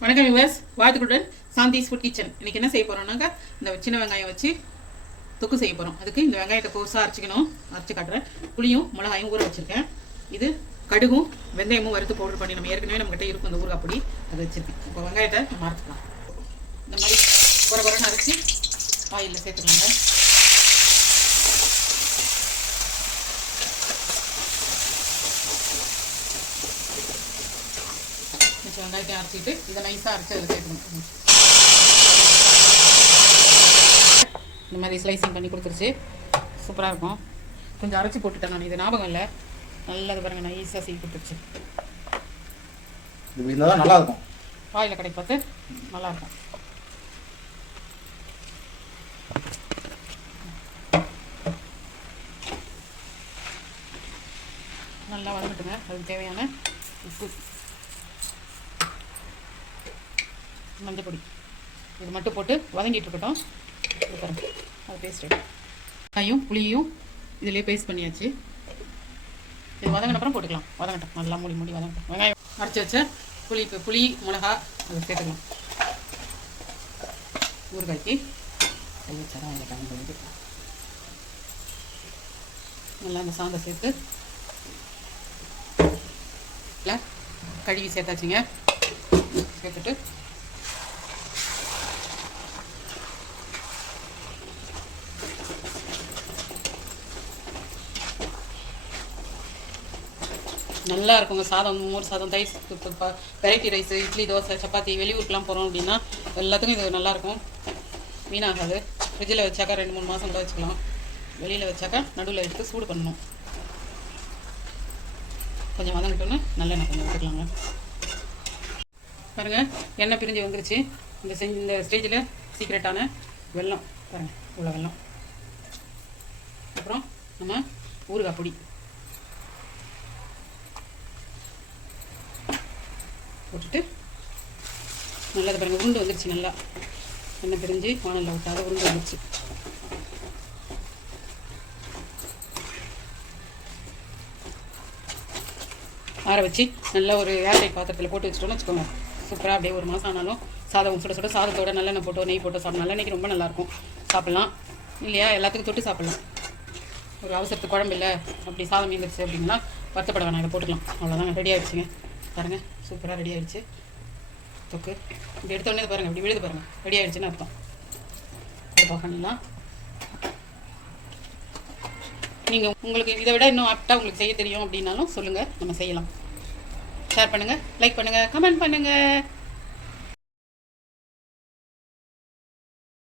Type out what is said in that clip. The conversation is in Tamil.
வணக்கம் விவர்ஸ் வாழ்த்துக்களுடன் சாந்தி ஃபுட் கிச்சன் இன்னைக்கு என்ன செய்ய போகிறோம்னாக்கா இந்த சின்ன வெங்காயம் வச்சு தொக்கு செய்ய போகிறோம் அதுக்கு இந்த வெங்காயத்தை கோசாக அரைச்சிக்கணும். அரைச்சி காட்டுறேன். புளியும் மிளகாயும் ஊற வச்சுருக்கேன். இது கடுகும் வெந்தயமும் வறுத்து பவுடர் பண்ணி நம்ம ஏற்கனவே நம்மகிட்ட இருக்கும் இந்த ஊறுகாய் பொடி. அதை வச்சிருக்கேன். இப்போ வெங்காயத்தை நம்ம அரைச்சிக்கலாம். இந்த மாதிரி குறை குறைன்னு அரைச்சி ஆயிலில் சேர்த்துக்கலாங்க. மிச்சம் வெங்காயத்தை அரைச்சிட்டு இதை நைஸாக அரைச்சி அதில் சேர்க்கணும் இந்த மாதிரி ஸ்லைசிங் பண்ணி கொடுத்துருச்சு சூப்பராக இருக்கும் கொஞ்சம் அரைச்சி போட்டுட்டேன் நான் இது ஞாபகம் இல்லை நல்லது பாருங்க நான் ஈஸியாக செய்ய கொடுத்துருச்சு இப்படி இருந்தால் நல்லா இருக்கும் வாயில் கடை பார்த்து நல்லாயிருக்கும் நல்லா வதங்கட்டுங்க அதுக்கு தேவையான உப்பு மஞ்சள் பொடி. இது மட்டும் போட்டு வதங்கிட்டு இருக்கட்டும். இது அது பேஸ்ட் காயும் புளியும் இதிலே பேஸ்ட் பண்ணியாச்சு. இது வதங்கின அப்புறம் போட்டுக்கலாம். வதங்கட்டும். நல்லா மூடி மூடி வதங்கட்டும். வெங்காயம் அரைச்சி வச்ச புளி இப்போ புளி மிளகா அதை சேர்த்துக்கலாம். ஊறுகாய்க்கு கை வச்சாதான் இதை கலந்து நல்லா அந்த சாந்தை சேர்த்து இல்லை கழுவி சேர்த்தாச்சுங்க. சேர்த்துட்டு நல்லா இருக்குங்க சாதம் மோர் சாதம் rice variety rice idli dosa chapati வெளியூருக்குலாம் போகிறோம் அப்படின்னா எல்லாத்துக்கும் இது நல்லாயிருக்கும். வீணாகாது. ஃப்ரிட்ஜில் வச்சாக்கா ரெண்டு மூணு மாதம் கூட வச்சுக்கலாம். வெளியில் வச்சாக்கா நடுவில் எடுத்து சூடு பண்ணணும். கொஞ்சம் வதங்கிட்டோன்னு நல்லெண்ணெய் கொஞ்சம் எடுத்துக்கலாங்க பாருங்கள் எண்ணெய் பிரிஞ்சு வந்துருச்சு. இந்த செஞ்சு இந்த ஸ்டேஜில் சீக்ரெட்டான வெல்லம். பாருங்கள் இவ்வளோ வெல்லம். அப்புறம் நம்ம ஊறுகாய் பொடி. போட்டுட்டு நல்லா நல்லது பாருங்கள் உருண்டு வந்துருச்சு நல்லா. எண்ணெய் பிரிஞ்சு வானலில் விட்டாத உருண்டு வந்துருச்சு. ஆற வச்சு நல்லா ஒரு ஏர்டைட் பாத்திரத்தில் போட்டு வச்சிட்டோம்னு வச்சுக்கோங்க. சூப்பராக அப்படியே ஒரு மாதம் ஆனாலும் சாதம் சுட சுட சாதத்தோட நல்லெண்ணெய் போட்டோ நெய் போட்டோ சாப்பிடலாம் நல்லெண்ணெய்க்கு ரொம்ப நல்லாயிருக்கும். சாப்பிட்லாம். இல்லையா? எல்லாத்துக்கும் தொட்டு சாப்பிட்லாம். ஒரு அவசரத்துக்கு குழம்பு இல்லை அப்படி சாதம் மீந்துருச்சு அப்படின்னா வருத்தப்பட வேணாம் இதை போட்டுக்கலாம். அவ்வளோதாங்க ரெடி ஆகிடுச்சுங்க பாருங்கள் சூப்பராக ரெடி ஆகிடுச்சு தொக்கு. இப்படி எடுத்த உடனே பாருங்கள் இப்படி விழுது பாருங்கள் ரெடி ஆகிடுச்சுன்னு அர்த்தம். பார்க்கலாம் நீங்கள் உங்களுக்கு இதை விட இன்னும் ஆப்டாக உங்களுக்கு செய்ய தெரியும் அப்படின்னாலும் சொல்லுங்கள் நம்ம செய்யலாம். ஷேர் பண்ணுங்கள் லைக் பண்ணுங்கள் கமெண்ட் பண்ணுங்கள்